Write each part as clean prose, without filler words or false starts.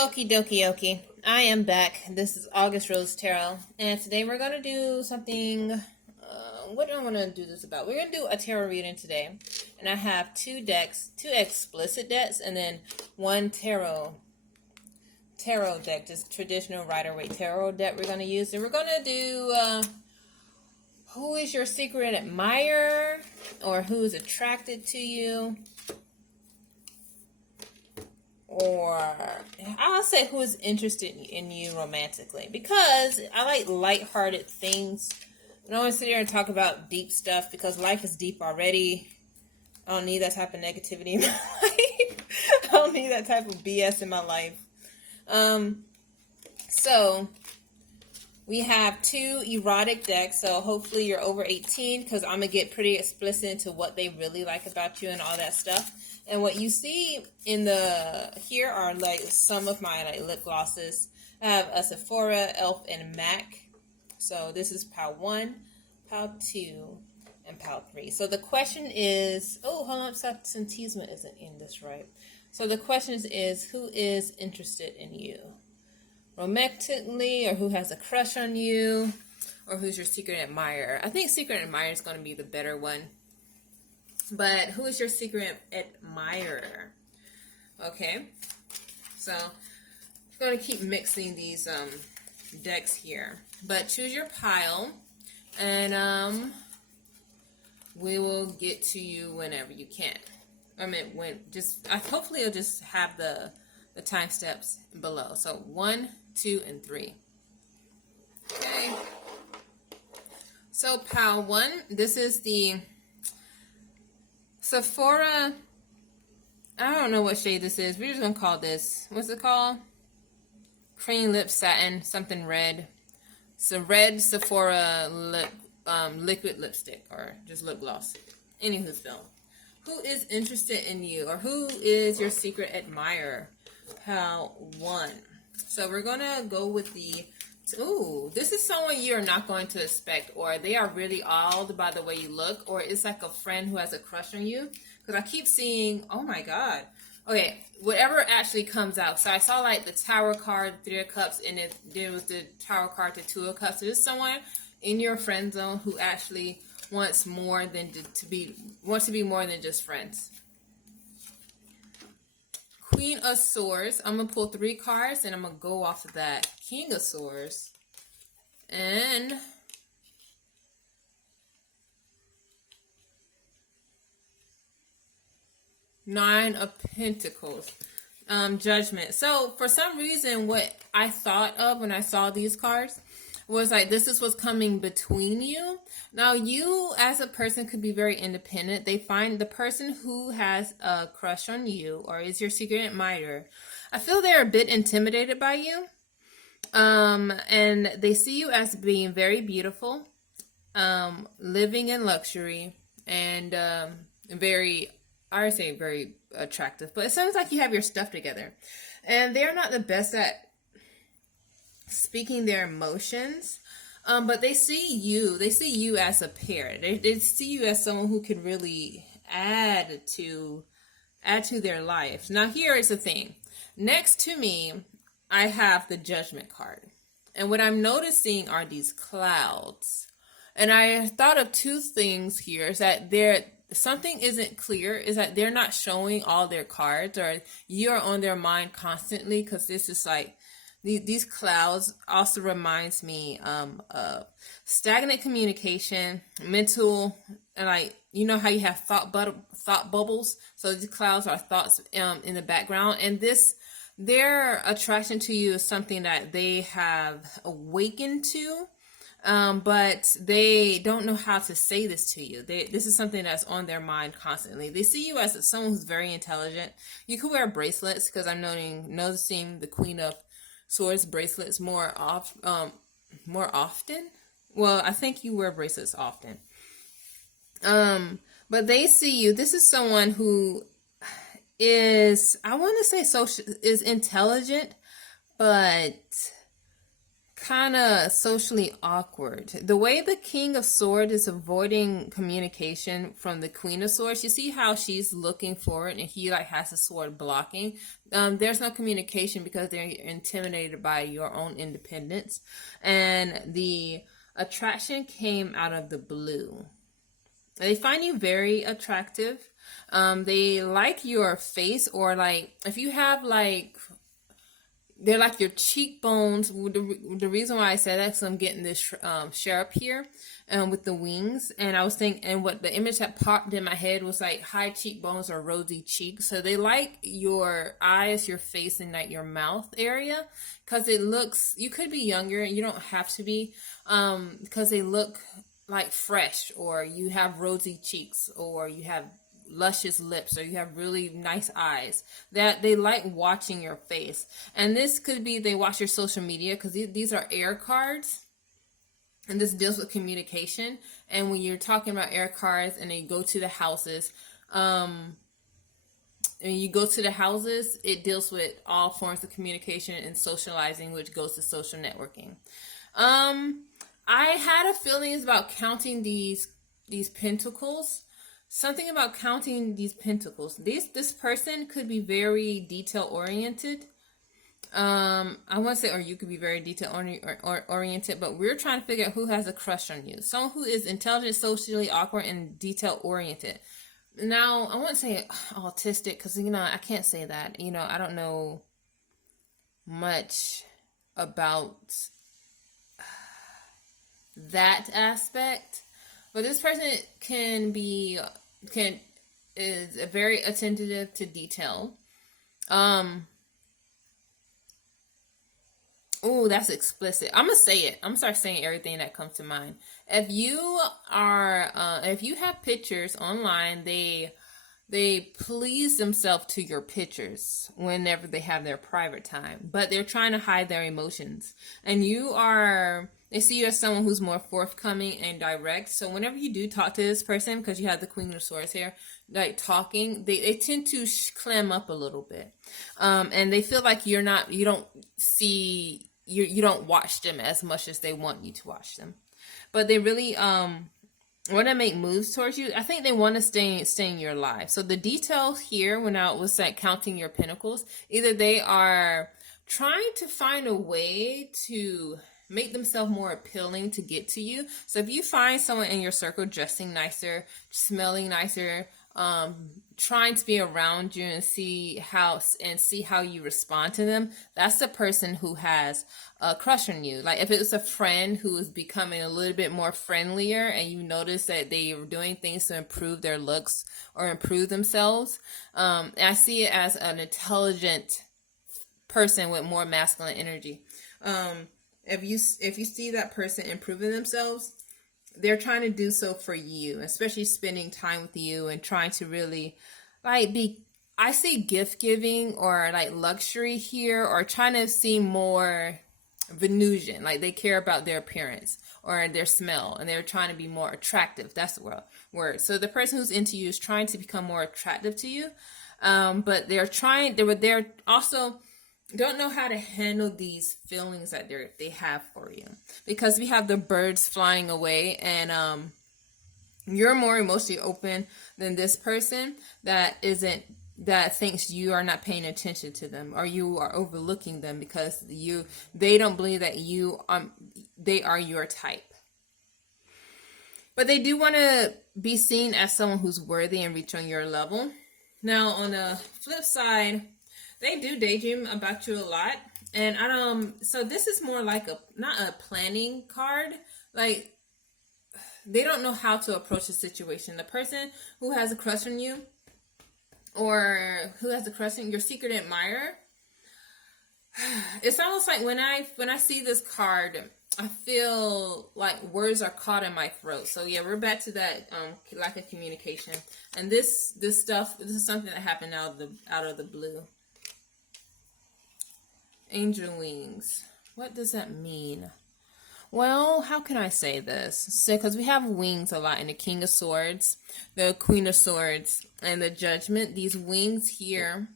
Okie dokie okie. I am back. This is August Rose Tarot, and today we're going to do something. What do I want to do this about? We're going to do a tarot reading today, and I have two decks, two explicit decks, and then one tarot deck, just traditional Rider-Waite tarot deck we're going to use. And we're going to do who is your secret admirer, or who is attracted to you. Or I'll say who is interested in you romantically, because I like lighthearted things. I don't want to sit here and talk about deep stuff because life is deep already. I don't need that type of negativity in my life. I don't need that type of BS in my life. So we have two erotic decks, so hopefully you're over 18 because I'm going to get pretty explicit into what they really like about you and all that stuff. And what you see in here are like some of my lip glosses. I have a Sephora, Elf, and MAC. So this is Pal 1, Pal 2, and Pal 3. So the question is, oh, hold on, Sentisma isn't in this right. So the question is who is interested in you? Romantically, or who has a crush on you, or who's your secret admirer? I think secret admirer is going to be the better one. But who is your secret admirer? Okay, so I'm going to keep mixing these decks here. But choose your pile, and we will get to you whenever you can. I mean, hopefully you'll just have the time steps below. So 1, 2, and 3. Okay. So pile 1, this is the Sephora. I don't know what shade this is. We're just going to call this, what's it called? Cream Lip Satin, something red. It's a red Sephora liquid lipstick, or just lip gloss. Anywho's film. Who is interested in you, or who is your secret admirer? Pal 1. So we're going to go with the, ooh, this is someone you're not going to expect, or they are really awed by the way you look, or it's like a friend who has a crush on you. Because I keep seeing, oh my God. Okay, whatever actually comes out. So I saw like the Tower card, 3 of Cups, and then with the Tower card, the 2 of Cups. So there's someone in your friend zone who actually wants more than to be more than just friends. Queen of Swords. I'm going to pull 3 cards, and I'm going to go off of that. King of Swords. And Nine of Pentacles. Judgment. So, for some reason, what I thought of when I saw these cards was like, this is what's coming between you. Now, you as a person could be very independent. They find the person who has a crush on you, or is your secret admirer, I feel they're a bit intimidated by you. And they see you as being very beautiful, living in luxury, and very, I would say very attractive. But it sounds like you have your stuff together. And they're not the best at speaking their emotions, but they see you as a pair. They see you as someone who can really add to their life. Now here is the thing. Next to me, I have the Judgment card. And what I'm noticing are these clouds. And I thought of 2 things here. Is that something isn't clear. Is that they're not showing all their cards, or you're on their mind constantly, because this is like, these clouds also reminds me of stagnant communication, mental, and like, you know how you have thought bubbles? So these clouds are thoughts in the background, and their attraction to you is something that they have awakened to, but they don't know how to say this to you. This is something that's on their mind constantly. They see you as someone who's very intelligent. You could wear bracelets, because I'm noticing the Queen of Swords bracelets more often. Well, I think you wear bracelets often. But they see you. This is someone who is, I want to say is intelligent, but kind of socially awkward. The way the King of Swords is avoiding communication from the Queen of Swords, you see how she's looking forward and he like has the sword blocking. There's no communication because they're intimidated by your own independence, and the attraction came out of the blue. They find you very attractive. They like your face, or like if you have like they're like your cheekbones. The reason why I say that is I'm getting this cherub here with the wings. And I was thinking, and what the image that popped in my head was like high cheekbones or rosy cheeks. So they like your eyes, your face, and like your mouth area. Because it looks, you could be younger. You don't have to be. Because they look like fresh, or you have rosy cheeks, or you have luscious lips, or you have really nice eyes, that they like watching your face. And this could be they watch your social media, because these are air cards, and this deals with communication. And when you're talking about air cards and they go to the houses, and you go to the houses, it deals with all forms of communication and socializing, which goes to social networking. I had a feeling about counting these pentacles. Something about counting these pentacles. This person could be very detail oriented. I want to say, or you could be very detail oriented, but we're trying to figure out who has a crush on you. Someone who is intelligent, socially awkward, and detail oriented. Now, I wouldn't say autistic, because, I can't say that. I don't know much about that aspect. But this person is very attentive to detail. Oh, that's explicit. I'm gonna say it. I'm gonna start saying everything that comes to mind. If you have pictures online, they please themselves to your pictures whenever they have their private time, but they're trying to hide their emotions. And they see you as someone who's more forthcoming and direct. So whenever you do talk to this person, because you have the Queen of Swords here, like talking, they tend to clam up a little bit. And they feel like you don't watch them as much as they want you to watch them. But they really, want to make moves towards you. I think they want to stay in your life. So the details here, when I was like counting your pentacles, either they are trying to find a way to make themselves more appealing to get to you. So if you find someone in your circle dressing nicer, smelling nicer, trying to be around you and see how you respond to them, that's the person who has a crush on you. Like if it's a friend who is becoming a little bit more friendlier, and you notice that they are doing things to improve their looks or improve themselves, I see it as an intelligent person with more masculine energy. If you see that person improving themselves, they're trying to do so for you, especially spending time with you and trying to really I see gift giving or like luxury here, or trying to seem more Venusian, like they care about their appearance or their smell, and they're trying to be more attractive. That's the word. So the person who's into you is trying to become more attractive to you, but they're also don't know how to handle these feelings that they have for you, because we have the birds flying away, and you're more emotionally open than this person that thinks you are not paying attention to them, or you are overlooking them because they don't believe that they are your type. But they do want to be seen as someone who's worthy and reach on your level. Now on the flip side, they do daydream about you a lot. And so this is more like not a planning card. Like they don't know how to approach the situation. The person who has a crush on you, or who has a crush on your secret admirer, it's almost like when I see this card, I feel like words are caught in my throat. So yeah, we're back to that lack of communication. And this is something that happened out of the blue. Angel wings. What does that mean? Well, how can I say this? So, because we have wings a lot in the King of Swords, the Queen of Swords, and the Judgment. These wings here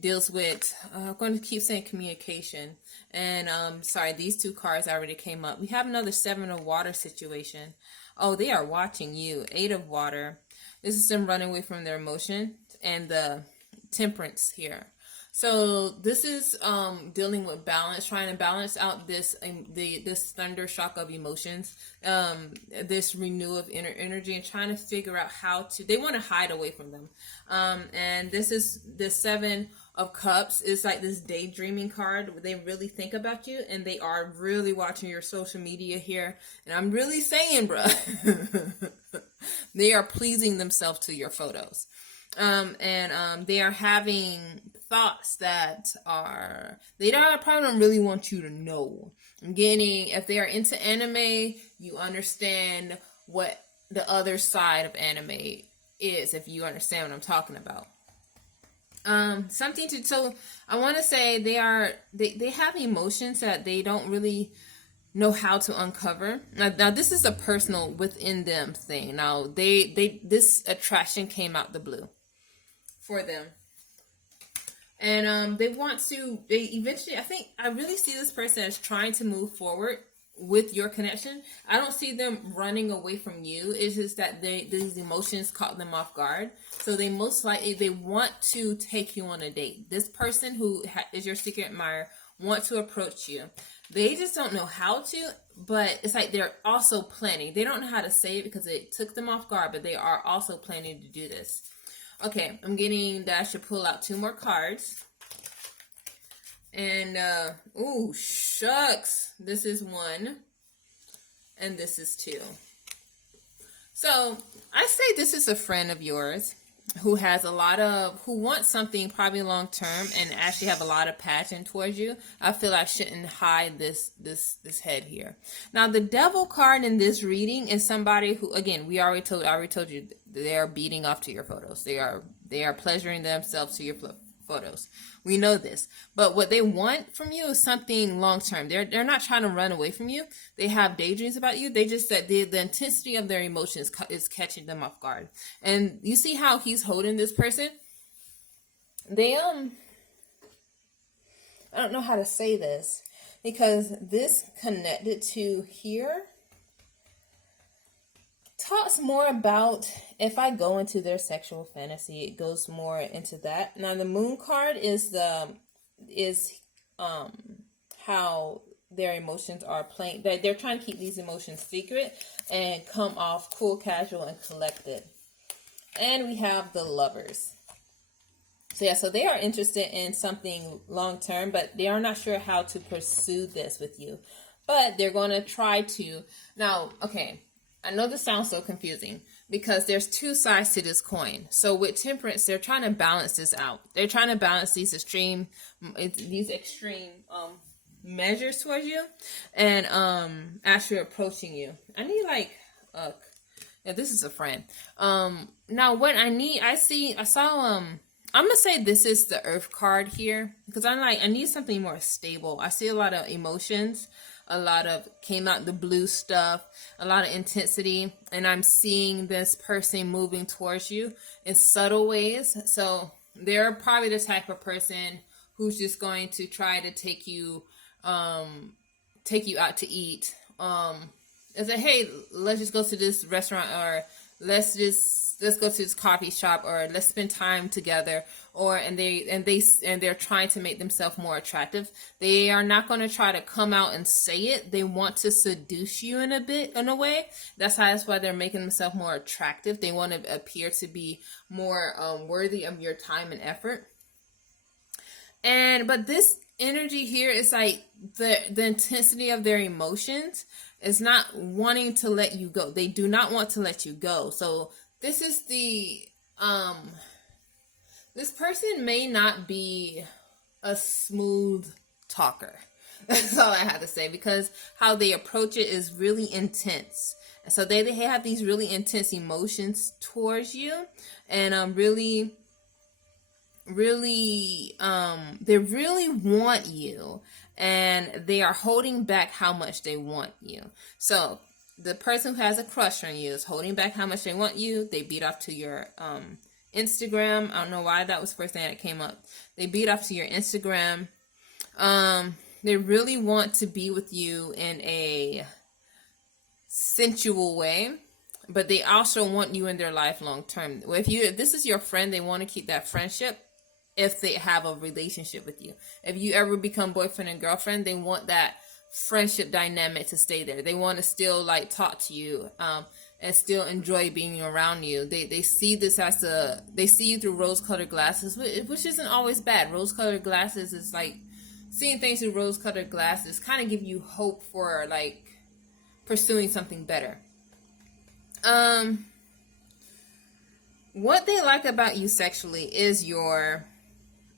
deals with, I'm going to keep saying communication. And sorry, these two cards already came up. We have another Seven of Water situation. Oh, they are watching you. Eight of Water. This is them running away from their emotion. And the Temperance here. So this is dealing with balance, trying to balance out this this thunder shock of emotions, this renewal of inner energy, and trying to figure out how to. They want to hide away from them, and this is the Seven of Cups. Is like this daydreaming card where they really think about you, and they are really watching your social media here. And I'm really saying, bruh, they are pleasing themselves to your photos. They are having thoughts that they probably don't really want you to know. I'm getting, if they are into anime, you understand what the other side of anime is, if you understand what I'm talking about. So I want to say they have emotions that they don't really know how to uncover. Now this is a personal within them thing. Now this attraction came out the blue for them. And they eventually, I really see this person as trying to move forward with your connection. I don't see them running away from you. It's just that these emotions caught them off guard. So they most likely, they want to take you on a date. This person who is your secret admirer want to approach you. They just don't know how to, but it's like they're also planning. They don't know how to say it because it took them off guard, but they are also planning to do this. Okay, I'm getting that I should pull out 2 more cards. And, ooh, shucks. This is 1. And this is 2. So, I say this is a friend of yours who has who wants something probably long term and actually have a lot of passion towards you. I feel I shouldn't hide this head here. Now, the Devil card in this reading is somebody who, again, I already told you, they are beating off to your photos. They are pleasuring themselves to your photos. We know this. But what they want from you is something long term. They're not trying to run away from you. They have daydreams about you. They just said the intensity of their emotions is catching them off guard. And you see how he's holding this person? I don't know how to say this, because this connected to here talks more about, if I go into their sexual fantasy, it goes more into that. Now the Moon card is how their emotions are playing. They're trying to keep these emotions secret and come off cool, casual, and collected. And we have the Lovers. So yeah, so they are interested in something long term, but they are not sure how to pursue this with you. But they're going to try to. Now, okay, I know this sounds so confusing because there's 2 sides to this coin. So with Temperance, they're trying to balance this out. They're trying to balance these extreme measures towards you, and actually approaching you. I need yeah, this is a friend. Now what I saw I'm gonna say this is the Earth card here, because I need something more stable. I see a lot of emotions, a lot of came out the blue stuff, a lot of intensity, and I'm seeing this person moving towards you in subtle ways. So they're probably the type of person who's just going to try to take you out to eat. And say, hey, let's just go to this restaurant, or let's go to this coffee shop, or let's spend time together. And they're trying to make themselves more attractive. They are not going to try to come out and say it. They want to seduce you in a way. That's why they're making themselves more attractive. They want to appear to be more worthy of your time and effort. But this energy here is like the intensity of their emotions is not wanting to let you go. They do not want to let you go. So this is this person may not be a smooth talker. That's all I have to say, because how they approach it is really intense. And so they have these really intense emotions towards you, and they really want you, and they are holding back how much they want you. So the person who has a crush on you is holding back how much they want you. They beat off to your Instagram. I don't know why that was the first thing that came up. They beat off to your Instagram. They really want to be with you in a sensual way, but they also want you in their life long term. If this is your friend, they want to keep that friendship if they have a relationship with you. If you ever become boyfriend and girlfriend, they want that friendship dynamic to stay there. They want to still like talk to you and still enjoy being around you. They see this as they see you through rose-colored glasses, which isn't always bad. Rose-colored glasses is like seeing things through rose-colored glasses kind of give you hope for like pursuing something better. What they like about you sexually is your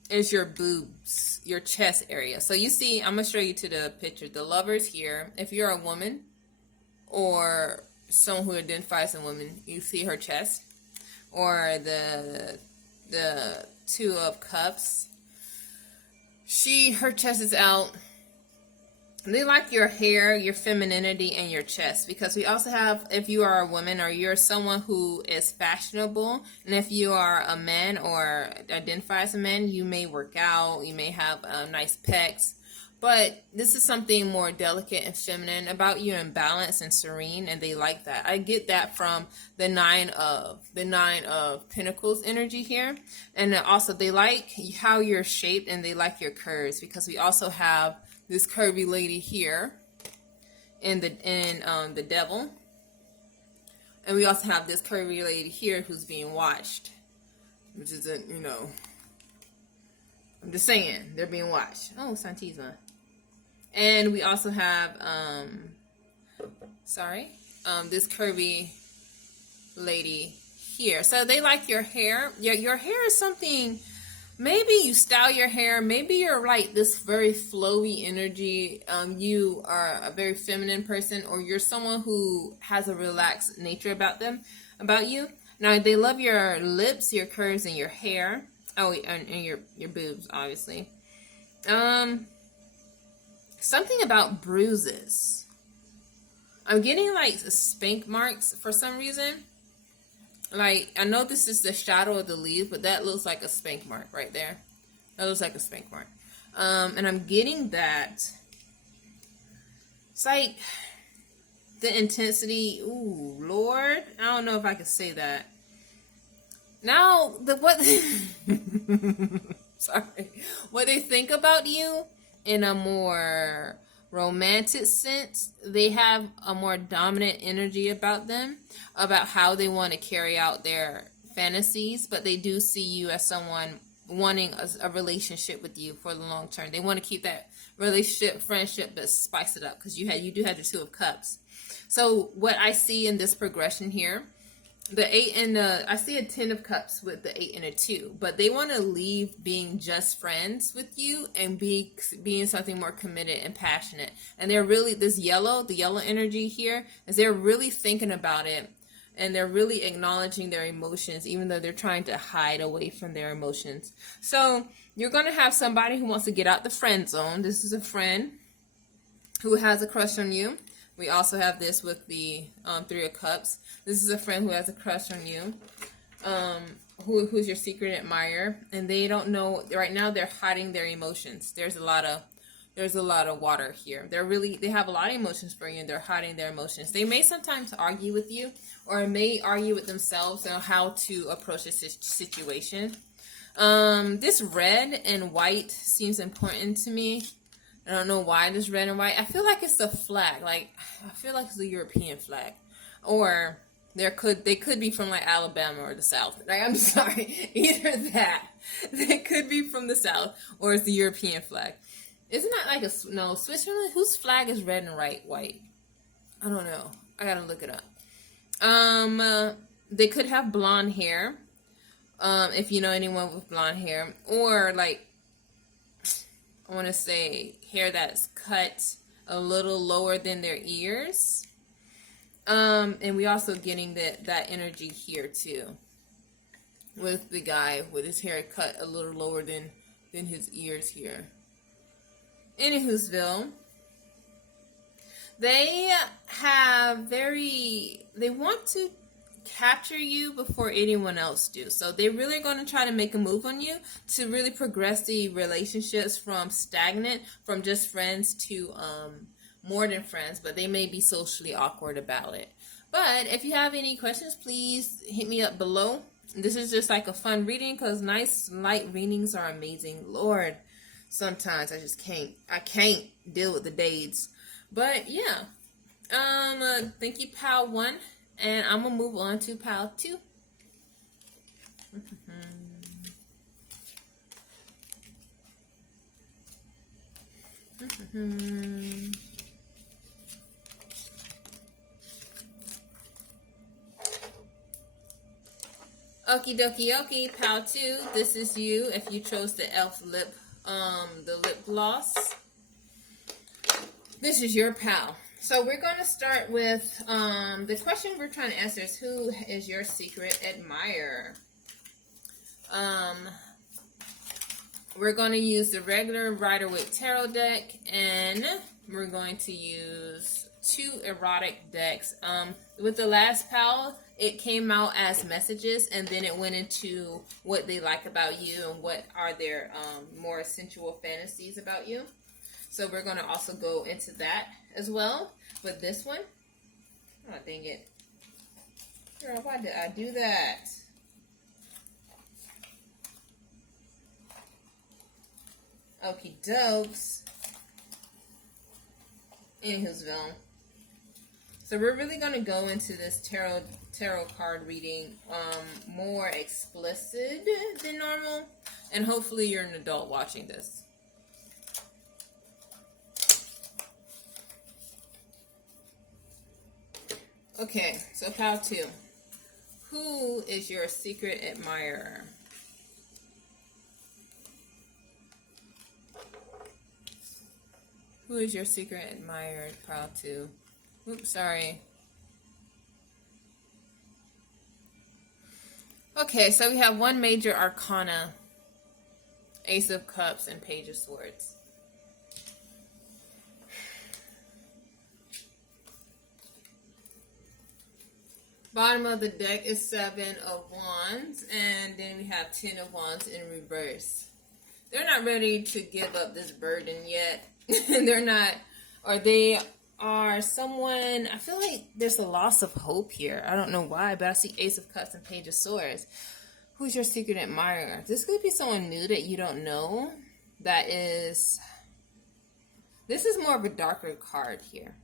boobs, your chest area. So you see, I'm gonna show you to the picture. The lover's here. If you're a woman or someone who identifies as a woman, you see her chest, or the Two of Cups. Her chest is out. They like your hair, your femininity, and your chest, because we also have, if you are a woman or you're someone who is fashionable, and if you are a man or identify as a man, you may work out, you may have nice pecs, but this is something more delicate and feminine about you, and balanced and serene, and they like that. I get that from the nine of Pentacles energy here, and also they like how you're shaped, and they like your curves, because we also have this curvy lady here in the Devil, and we also have this curvy lady here who's being watched, which is I'm just saying they're being watched. Oh, Santisma. And we also have this curvy lady here. So they like your hair. Your hair is something. Maybe you style your hair. Maybe you're like this very flowy energy. You are a very feminine person, or you're someone who has a relaxed nature about you. Now they love your lips, your curves, and your hair. Oh, and your boobs, obviously. Something about bruises. I'm getting like spank marks for some reason. Like, I know this is the shadow of the leaf, but that looks like a spank mark right there. That looks like a spank mark. And I'm getting that. It's like the intensity. Ooh, Lord. I don't know if I can say that. Now, what they think about you in a more romantic sense, they have a more dominant energy about them, about how they want to carry out their fantasies, but they do see you as someone wanting a relationship with you for the long term. They want to keep that relationship, friendship, but spice it up, because you do have the Two of Cups. So what I see in this progression here, the 8 and I see a 10 of Cups with the 8 and a 2, but they want to leave being just friends with you and being something more committed and passionate. And they're really, the yellow energy here, is they're really thinking about it, and they're really acknowledging their emotions, even though they're trying to hide away from their emotions. So you're going to have somebody who wants to get out the friend zone. This is a friend who has a crush on you. We also have this with the 3 of Cups. This is a friend who has a crush on you, who's your secret admirer, and they don't know right now. They're hiding their emotions. There's a lot of water here. They have a lot of emotions for you, and they're hiding their emotions. They may sometimes argue with you, or may argue with themselves on how to approach a situation. This red and white seems important to me. I don't know why this red and white. I feel like it's a flag. Like, I feel like it's a European flag. Or they could be from like Alabama or the South. Like, I'm sorry. Either that. They could be from the South, or it's the European flag. Isn't that like Switzerland? Whose flag is red and white? I don't know. I gotta look it up. They could have blonde hair. If you know anyone with blonde hair. Or like, I want to say hair that's cut a little lower than their ears. And we also getting that energy here too, with the guy with his hair cut a little lower than his ears here. Anywho'sville, they want to capture you before anyone else do. So they're really going to try to make a move on you to really progress the relationships from stagnant, from just friends to more than friends, but they may be socially awkward about it. But if you have any questions, please hit me up below. This is just like a fun reading because nice light readings are amazing. Lord, sometimes I can't deal with the days. But yeah. Thank you, pal 1. And I'm gonna move on to pal 2. Okie dokie okie, pal 2. This is you if you chose the e.l.f. lip, the lip gloss. This is your pal. So we're going to start with the question we're trying to answer is, who is your secret admirer? We're going to use the regular Rider-Waite Tarot deck, and we're going to use 2 erotic decks. With the last pal, it came out as messages, and then it went into what they like about you and what are their more sensual fantasies about you. So we're going to also go into that as well with this one. Oh, dang it. Girl, why did I do that? Okie dokes. Anywho'sville. So we're really going to go into this tarot card reading more explicit than normal. And hopefully you're an adult watching this. Okay, so pal 2. Who is your secret admirer? Who is your secret admirer, pal 2? Oops, sorry. Okay, so we have 1 major arcana, Ace of Cups and Page of Swords. Bottom of the deck is 7 of Wands, and then we have 10 of Wands in reverse. They're not ready to give up this burden yet. They're not, or they are someone, I feel like there's a loss of hope here. I don't know why, but I see Ace of Cups and Page of Swords. Who's your secret admirer? This could be someone new that you don't know. This is more of a darker card here.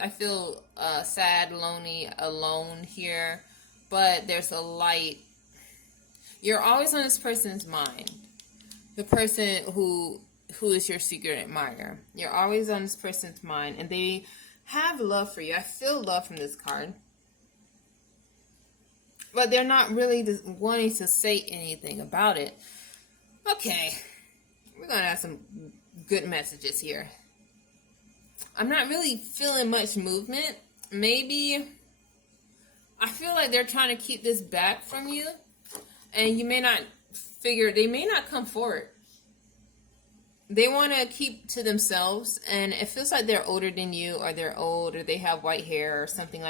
I feel sad, lonely, alone here, but there's a light. You're always on this person's mind. The person who is your secret admirer. You're always on this person's mind, and they have love for you. I feel love from this card. But they're not really wanting to say anything about it. Okay, we're going to have some good messages here. I'm not really feeling much movement. Maybe I feel like they're trying to keep this back from you, and you may not they may not come forward. They want to keep to themselves, and it feels like they're older than you, or they're old, or they have white hair or something like that.